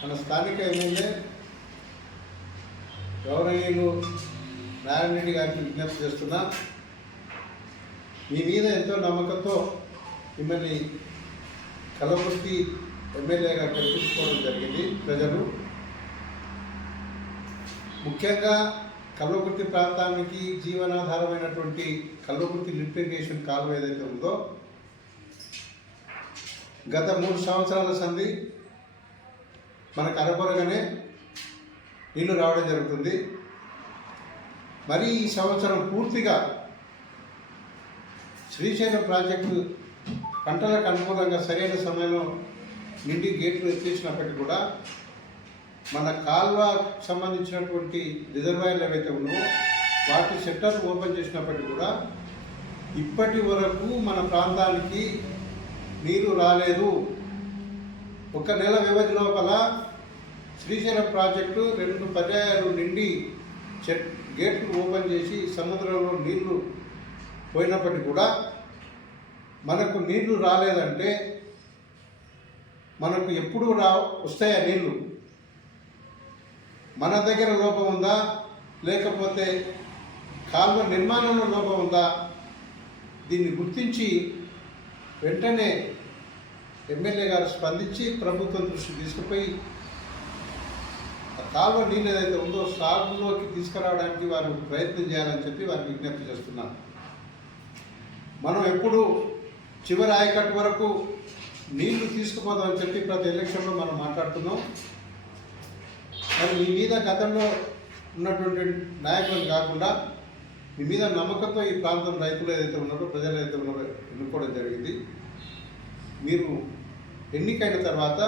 మన స్థానిక ఎమ్మెల్యే గౌరవీయులు నారాయణ రెడ్డి గారికి విజ్ఞప్తి చేస్తున్నా. మీ మీద ఎంతో నమ్మకంతో మిమ్మల్ని కలవృత్తి ఎమ్మెల్యేగా కల్పించుకోవడం జరిగింది. ప్రజలు ముఖ్యంగా కల్వకుర్తి ప్రాంతానికి జీవనాధారమైనటువంటి కల్వకుర్తి లిఫ్ట్ కాలువ ఏదైతే ఉందో గత మూడు సంవత్సరాల సంధి మనకు అనుకూలంగానే నీళ్ళు రావడం జరుగుతుంది. మరి ఈ సంవత్సరం పూర్తిగా శ్రీశైలం ప్రాజెక్టు పంటలకు అనుకూలంగా సరైన సమయంలో నిండి గేట్లు ఎత్తేసినప్పటికీ కూడా మన కాల్వ సంబంధించినటువంటి రిజర్వాయర్లు ఏవైతే ఉన్నాయో వాటి సెక్టర్ ఓపెన్ చేసినప్పటికీ కూడా ఇప్పటి వరకు మన ప్రాంతానికి నీరు రాలేదు. ఒక నెల వ్యవధి లోపల శ్రీశైలం ప్రాజెక్టు రెండు పర్యాయాలు నిండి చెట్ గేట్లు ఓపెన్ చేసి సముద్రంలో నీళ్ళు పోయినప్పటికీ కూడా మనకు నీళ్ళు రాలేదంటే మనకు ఎప్పుడు రా వస్తాయా నీళ్ళు? మన దగ్గర లోపం ఉందా? లేకపోతే కాలువ నిర్మాణంలో లోపం ఉందా? దీన్ని గుర్తించి వెంటనే ఎమ్మెల్యే గారు స్పందించి ప్రభుత్వం దృష్టి తీసుకుపోయి ఆ కాలువ నీళ్ళు ఏదైతే ఉందో సాగులోకి తీసుకురావడానికి వారు ప్రయత్నం చేయాలని చెప్పి వారికి విజ్ఞప్తి చేస్తున్నాను. మనం ఎప్పుడు చివరి ఆయకట్టు వరకు నీళ్ళు తీసుకుపోదామని చెప్పి ప్రతి ఎలక్షన్లో మనం మాట్లాడుతున్నాం. మరి మీ మీద గతంలో ఉన్నటువంటి నాయకులను కాకుండా మీ మీద నమ్మకంతో ఈ ప్రాంతం రైతులు ఏదైతే ఉన్నారో ప్రజలు ఏదైతే ఉన్నారో ఎన్నుకోవడం జరిగింది. మీరు ఎన్నికైన తర్వాత